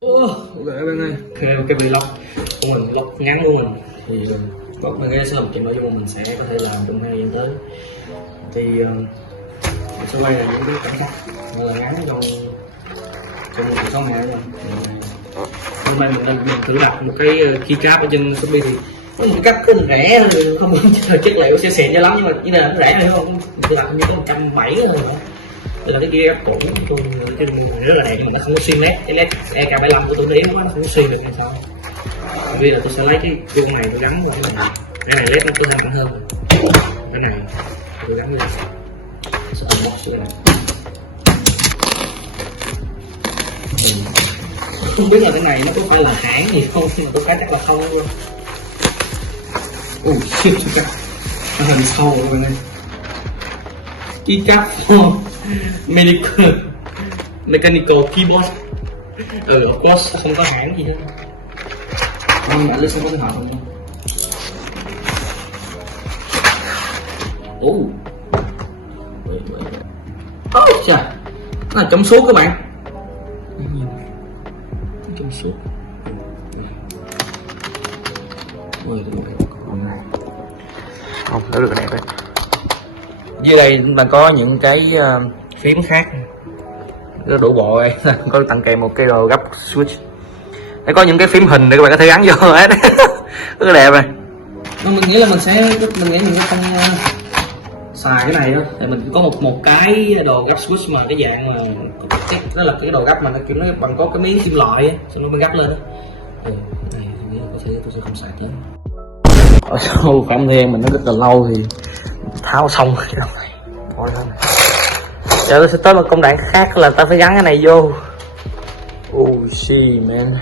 Ok bạn ơi, cái vlog của mình, vlog ngắn của mình thì có cái sẽ là một cái nội dung mà mình sẽ có thể làm trong thời gian tới. Thì mình sẽ quay là những cái cảnh sắc gọi là ngắn trong cuộc sống này thôi. Hôm nay mình thử đặt một cái keycap ở trên Shopee thì có một cái cách rất là rẻ thôi, không biết chất liệu sẽ xịn cho lắm, nhưng mà như là nó rẻ này không, mình đặt như có 170 thôi. Đây là cái keycap cũ của tôi, rất là đẹp nhưng mà nó không có xuyên led, cái led EK75 của tôi yếu quá, nó không có xuyên được hay sao. Vì là tôi sẽ lấy cái chuông này tôi gắn vào cái này led nó cứ thanh hơn, cái này tôi gắn lên sẽ thành một cái này. Không biết là cái này nó có phải là hãng gì không, nhưng mà tôi chắc là không luôn. Oh shit, nó hình sâu rồi bạn ơi. Keycap for mechanical keyboard. Of course không có hãng gì hết. Nhưng mà sẽ có cái hộp không? Trời, nó là trong suốt các bạn. Trong suốt. Không, nó được đẹp đấy. Dưới đây chúng ta có những cái phím khác, nó đủ bộ đây. Có tặng kèm một cái đồ gấp switch. Để có những cái phím hình để các bạn có thể gắn vô hết. Rất là đẹp này. Mình nghĩ là mình sẽ không xài cái này đâu, tại mình có một cái đồ gấp switch mà cái dạng mà đó là cái đồ gấp mà nó kiểu nó bằng có cái miếng kim loại á, xong nó mới gấp lên đó. Này tôi nghĩ là có thể tôi sẽ không xài tới. Ở sau Phạm Thiên mình nó rất là lâu thì tháo xong cái đồng này thôi thôi. Giờ tôi sẽ tới một công đoạn khác là ta phải gắn cái này vô. Oh shit man,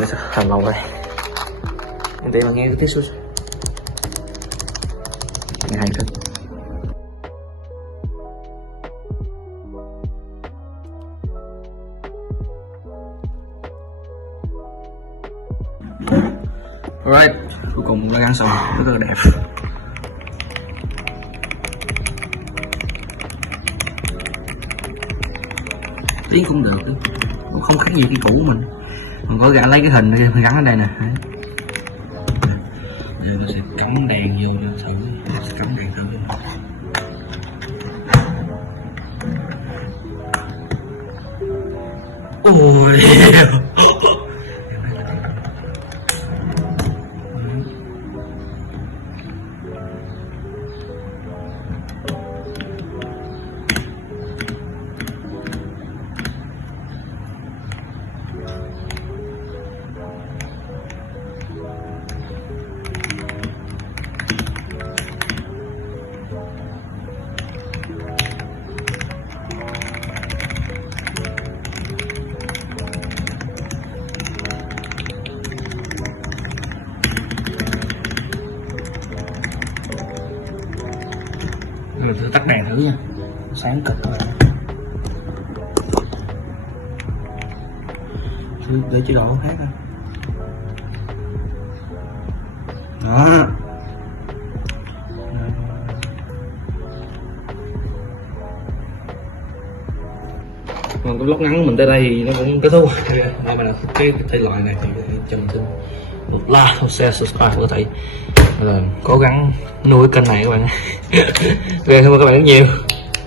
nó sẽ thành lâu đây. Anh tí mà nghe cái tiếng switch nghe hay thật. Alright, cuối cùng đã gắn xong, rất là đẹp. Tiếng cũng được, cũng không khác gì cái cũ mình. Mình có gắn lấy cái hình mình gắn ở đây nè. Giờ tôi sẽ cắm đèn vô để thử, cắm đèn thử. Ôi mình thử tắt đèn thử nha, sáng cực rồi. Để chế độ khác thôi. Đó. Còn cái vlog ngắn của mình tới đây thì nó cũng kết thúc. Nếu mà là cái thể loại này thì cho mình xin một like, một share, subscribe có thể là cố gắng nuôi kênh này các bạn. Ok, cảm ơn các bạn rất nhiều.